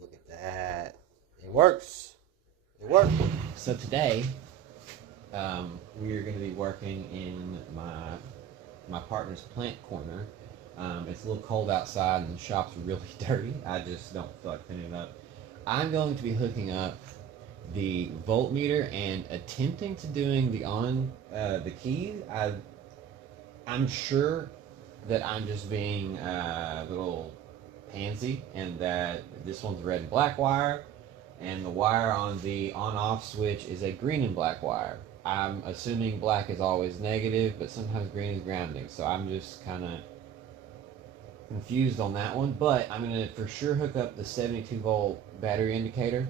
Look at that. It works. It works. So today, we are going to be working in my partner's plant corner. It's a little cold outside and the shop's really dirty. I just don't feel like cleaning it up. I'm going to be hooking up the voltmeter and attempting to doing the key. I'm sure that I'm just being a little pansy and that this one's red and black wire and the wire on the on-off switch is a green and black wire. I'm assuming black is always negative, but sometimes green is grounding, so I'm just kind of confused on that one. But I'm going to for sure hook up the 72 volt battery indicator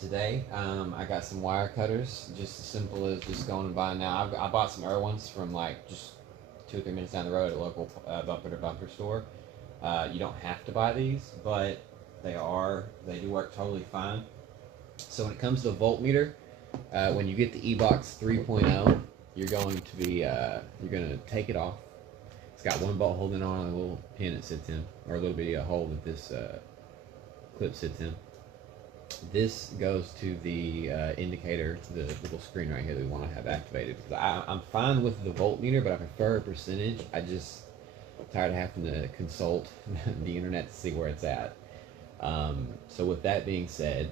today. I got some wire cutters, just as simple as just going and buying now. I bought some ones from like just 2 or 3 minutes down the road at a local bumper to bumper store. You don't have to buy these, but they do work totally fine. So when it comes to a voltmeter, when you get the Ebox 3.0, you're going to take it off. It's got one bolt holding on and a little pin it sits in, or a little bitty hole that this clip sits in. This goes to the indicator, the little screen right here that we want to have activated. I'm fine with the voltmeter, but I prefer a percentage. I'm tired of having to consult the internet to see where it's at. So with that being said,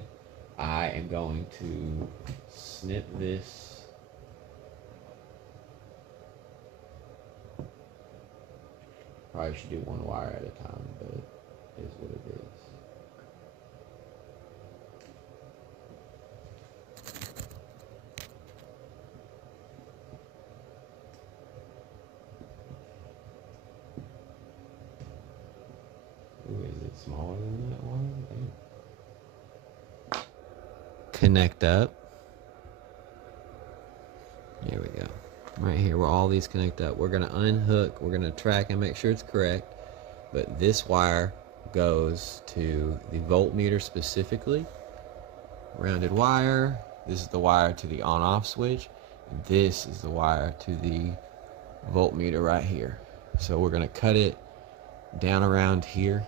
I am going to snip this. Probably should do one wire at a time, but it is what it is. Ooh, is it smaller than that one? Damn. Connect up. Here we go. Right here where all these connect up. We're going to unhook. We're going to track and make sure it's correct. But this wire goes to the voltmeter specifically. Rounded wire. This is the wire to the on-off switch. This is the wire to the voltmeter right here. So we're going to cut it down around here.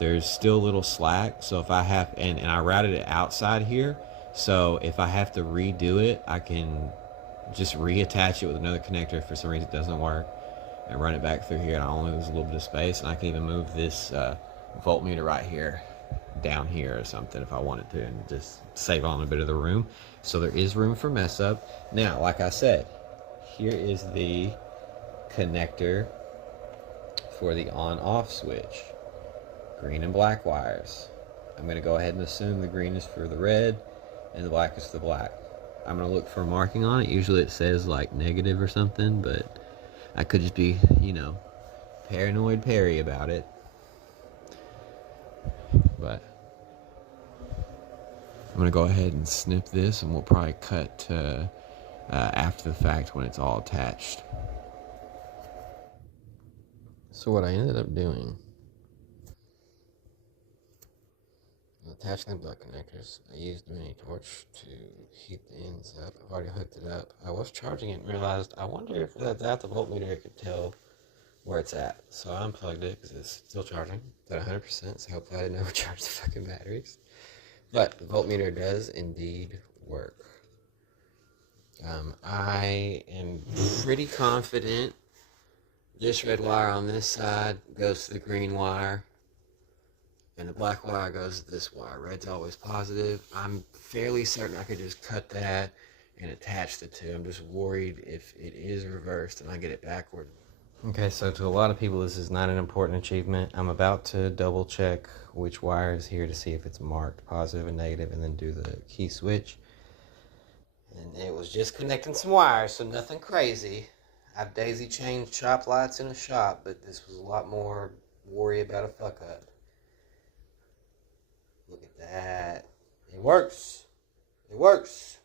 There's still a little slack, so if I have, and I routed it outside here, so if I have to redo it, I can just reattach it with another connector if for some reason it doesn't work, and run it back through here, and I only lose a little bit of space, and I can even move this voltmeter right here down here or something if I wanted to, and just save on a bit of the room. So there is room for mess up. Now, like I said, here is the connector for the on-off switch. Green and black wires. I'm going to go ahead and assume the green is for the red and the black is for the black. I'm going to look for a marking on it. Usually it says like negative or something, but I could just be, paranoid Perry about it. But I'm going to go ahead and snip this, and we'll probably cut after the fact when it's all attached. So what I ended up doing, attaching the butt connectors, I used a mini torch to heat the ends up. I've already hooked it up. I was charging it and realized, I wonder if without the voltmeter it could tell where it's at. So I unplugged it because it's still charging. It's at 100%, so hopefully I didn't overcharge the fucking batteries. But the voltmeter does indeed work. I am pretty confident this red wire on this side goes to the green wire, and the black wire goes to this wire. Red's always positive. I'm fairly certain I could just cut that and attach the two. I'm just worried if it is reversed and I get it backward. Okay, so to a lot of people this is not an important achievement. I'm about to double check which wire is here to see if it's marked positive and negative, and then do the key switch. And it was just connecting some wires, so nothing crazy. I've daisy chained shop lights in the shop, but this was a lot more worry about a fuck up. Look at that. It works. It works.